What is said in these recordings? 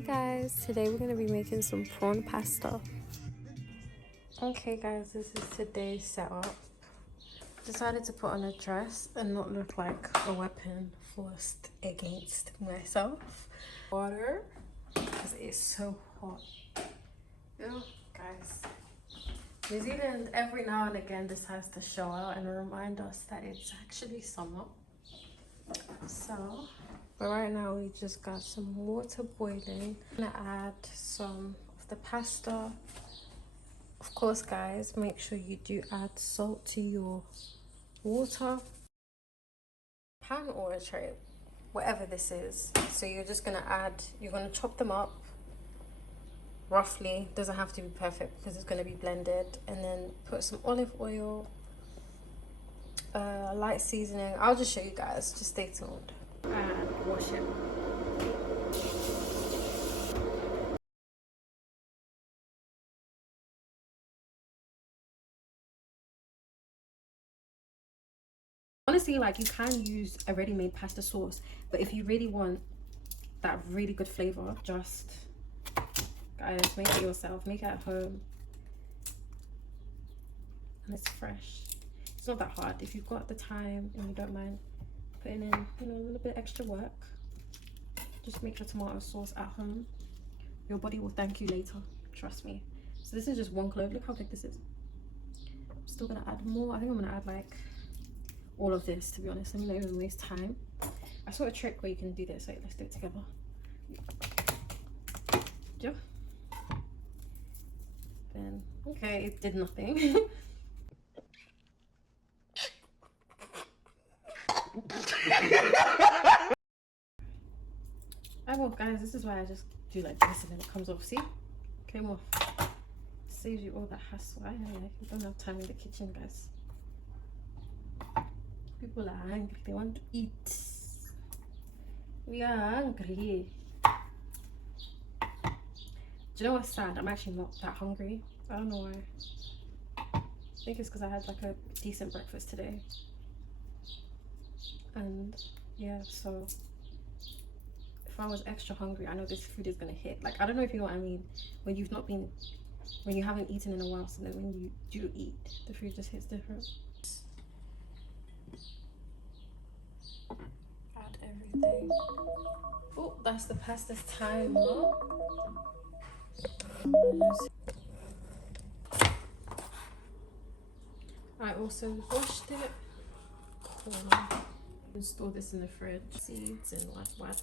Hey guys, today we're going to be making some prawn pasta. Okay guys, this is today's setup. Decided to put on a dress and not look like a weapon forced against myself. Water, because it's so hot. Ew, guys. New Zealand every now and again decides to show out and remind us that it's actually summer. So, but right now we just got some water boiling. I'm gonna add some of the pasta. Of course guys, make sure you do add salt to your water. Pan or a tray, whatever this is. So you're just gonna you're gonna chop them up roughly. Doesn't have to be perfect because it's gonna be blended. And then put some olive oil, light seasoning. I'll just show you guys, just stay tuned. And wash it. Honestly, like, you can use a ready-made pasta sauce, but if you really want that really good flavor, just guys, make it yourself, make it at home, and it's fresh. It's not that hard if you've got the time and you don't mind putting in, you know, a little bit extra work. Just make your tomato sauce at home. Your body will thank you later, trust me. So this is just one clove. Look how big this is. I'm still gonna add more. I think I'm gonna add like all of this, to be honest. Let me not even waste time. I saw a trick where you can do this. Like, let's do it together. Yeah. Then okay, it did nothing. Well guys, this is why I just do like this and then it comes off. See, came off. Saves you all that hassle. I know, like, you don't have time in the kitchen, guys. People are hungry, they want to eat. We are hungry. Do you know what's sad? I'm actually not that hungry. I don't know why. I think it's because I had like a decent breakfast today. And yeah, so if I was extra hungry, I know this food is gonna hit. Like, I don't know if you know what I mean. When you haven't eaten in a while, so then when you do eat, the food just hits different. Add everything. Oh, that's the pasta's time, huh? I also washed it. Cool. Store this in the fridge. Seeds and what.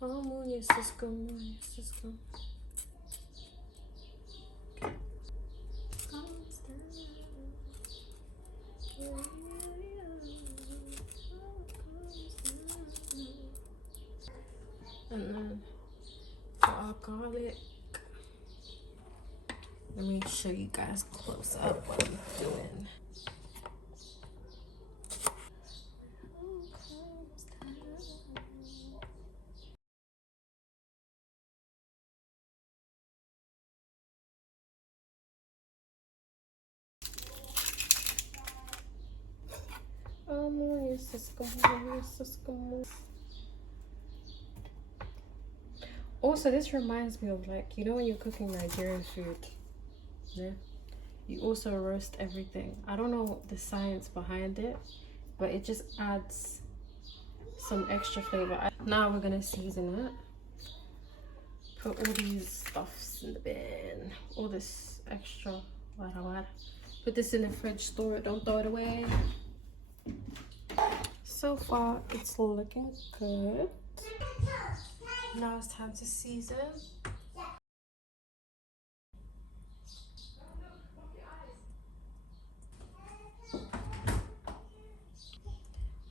Oh, yes, just go. And then for our garlic, let me show you guys close up what I'm doing. Also, this reminds me of, like, you know when you're cooking Nigerian food, yeah, you also roast everything. I don't know the science behind it, but it just adds some extra flavor. Now we're gonna season it. Put all these stuffs in the bin, all this extra what. Put this in the fridge, store it, don't throw it away. So far it's looking good. Now it's time to season.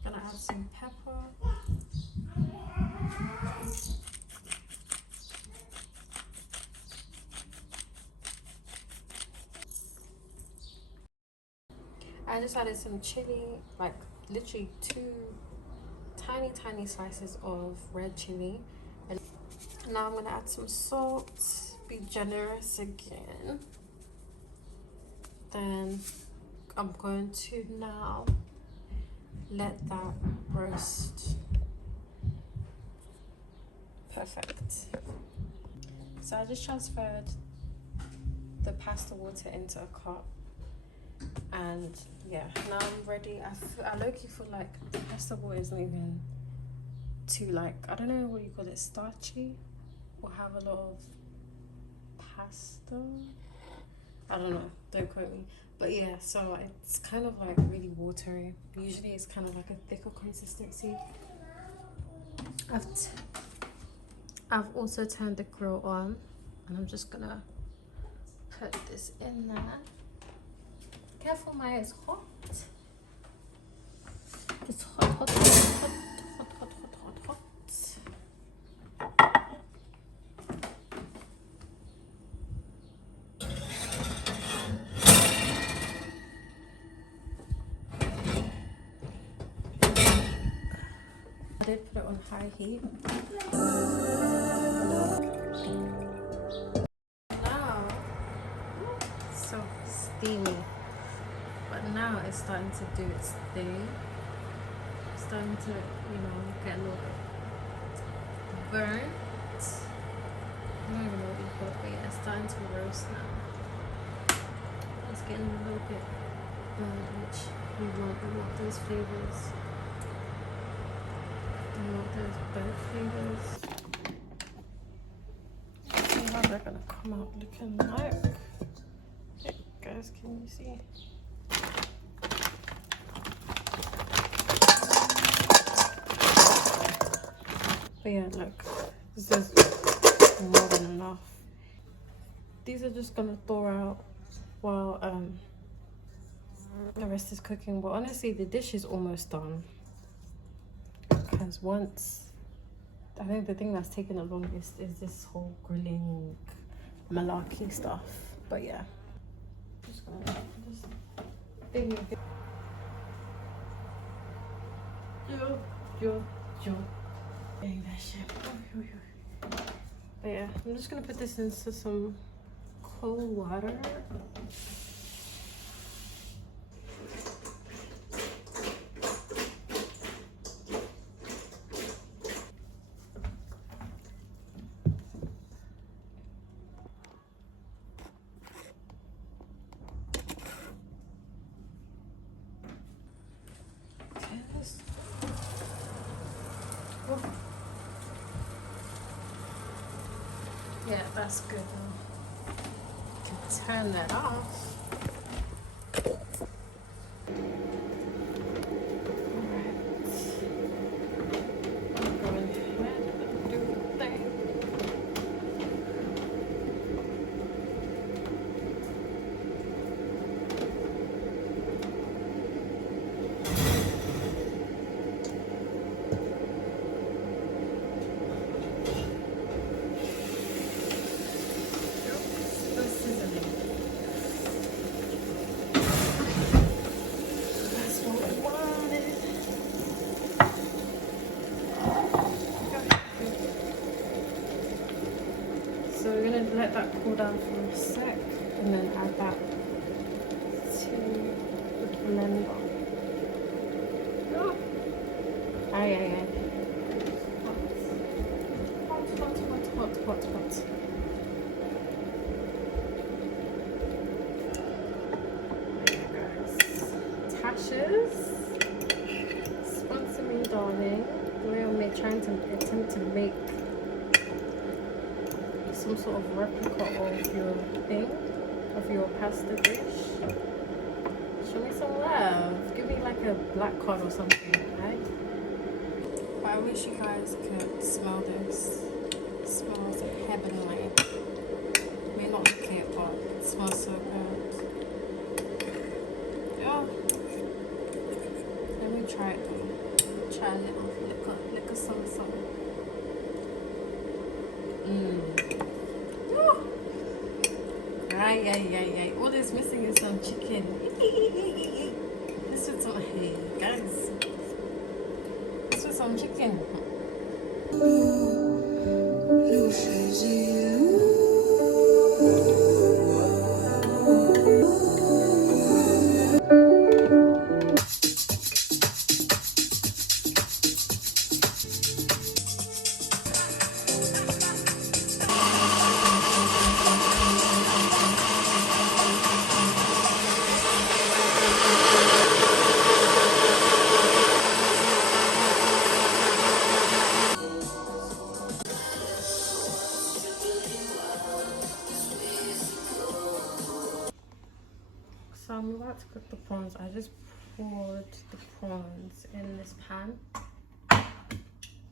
Gonna add some pepper. I just added some chili, like literally 2 tiny slices of red chili. And now I'm gonna add some salt. Be generous again. Then I'm going to now let that roast Perfect. So I just transferred the pasta water into a cup, and yeah, now I'm ready. I low-key feel like the pasta water isn't even too, like, I don't know what you call it, starchy, or have a lot of pasta. I don't know, don't quote me. But yeah, so it's kind of like really watery. Usually it's kind of like a thicker consistency. I've also turned the grill on, and I'm just gonna put this in there. Careful, Maya, it's hot. It's hot, hot, hot, hot, hot, hot, hot, hot, hot. I did put it on high heat. Now, so steamy. But now it's starting to do its thing. It's starting to, you know, get a little bit burnt. I don't even know what you call it, but yeah, it's starting to roast now. It's getting a little bit burnt, which we want those flavors. We want those burnt flavors. Let's see how they're gonna come out looking like. Hey guys, can you see? But yeah, look, this is more than enough. These are just gonna thaw out while the rest is cooking. But honestly, the dish is almost done, because once, I think the thing that's taking the longest is this whole grilling malarkey stuff. But yeah, just gonna just thing. Yo. Getting that shit. But yeah, I'm just gonna put this into some cold water. Okay, yeah, that's good. You can turn that off. So we're going to let that cool down for a sec, and then add that to the blender. Oh. Aye. Hot. Tashes, sponsor me, darling. We're trying to attempt to make some sort of replica of your thing, of your pasta dish. Show me some love. Give me like a black card or something, right? But I wish you guys could smell this. It smells heavenly. You may not look it, but it smells so good. Yeah. Let me try it though. Try a little lick of some. Ay. All that's missing is some chicken. This is some, hey guys. This is some chicken. to cook the prawns, I just poured the prawns in this pan.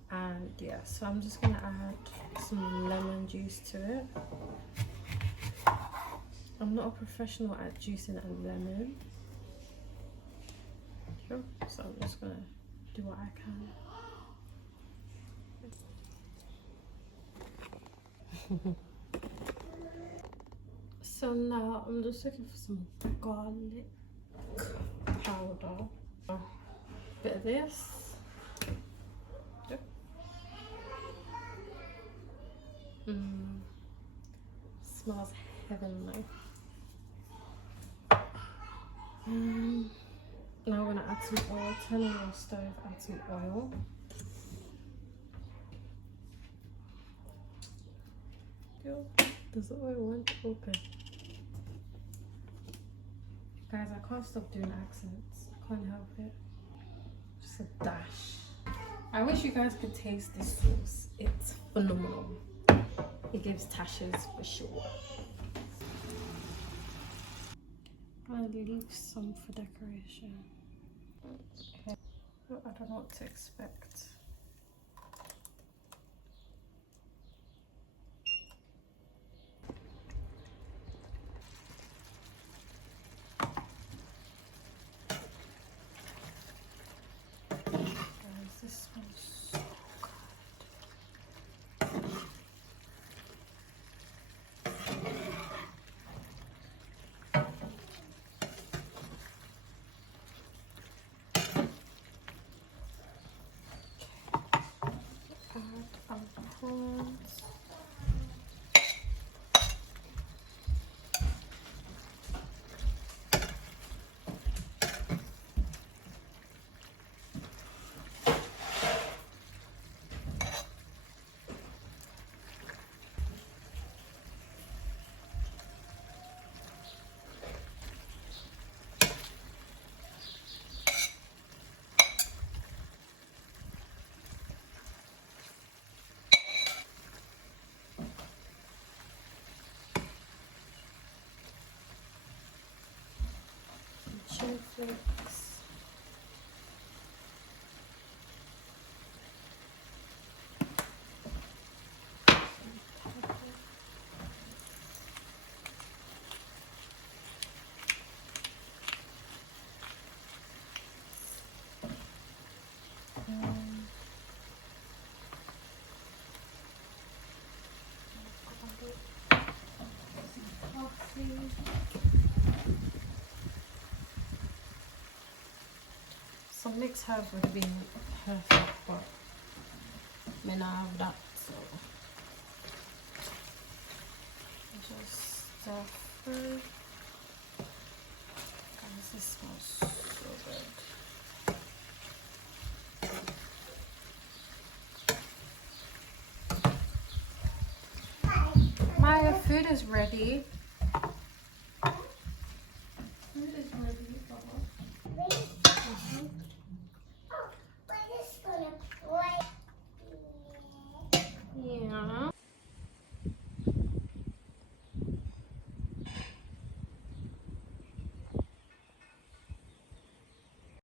And yeah, so I'm just gonna add some lemon juice to it. I'm not a professional at juicing a lemon, so I'm just gonna do what I can. So now I'm just looking for some garlic powder. A bit of this. Yep. Smells heavenly. Now we're gonna add some oil. Turn on your stove, add some oil. Does the oil want to open? Guys, I can't stop doing accents. I can't help it. Just a dash. I wish you guys could taste this sauce. It's phenomenal. It gives tashes for sure. I'm gonna leave some for decoration. Okay. I don't know what to expect. Guys, this smells so good. Add our prawns. Chili flakes. Some mixed herbs would have been perfect, but I may not have that, so just stir fry. Guys, this smells so good. My food is ready.